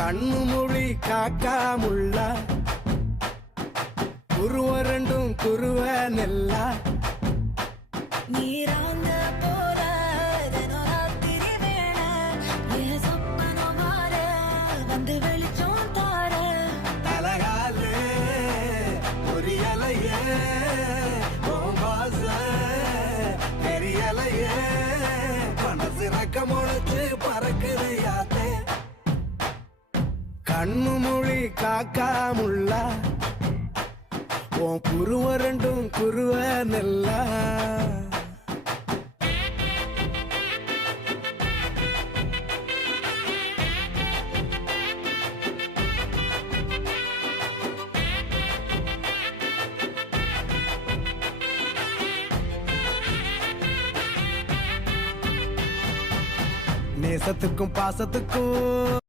கண்ணு மொழி காக்காமுள்ள குருவ ரெண்டும் குருவ நெல்லா நீராங்க போல தினராத்திரி வேண என் சொப்பனம் மாற வந்து வெளிச்சம் தார தலகாலே பொரியலையே ஓம்பாச பெரியலையே மனசு ரக்க முளைச்சு பறக்குது யாத்தே கண்ணு மொழி காக்காமுள்ள உன் குருவ ரெண்டும் குருவ நெல்லா நேசத்துக்கும் பாசத்துக்கும்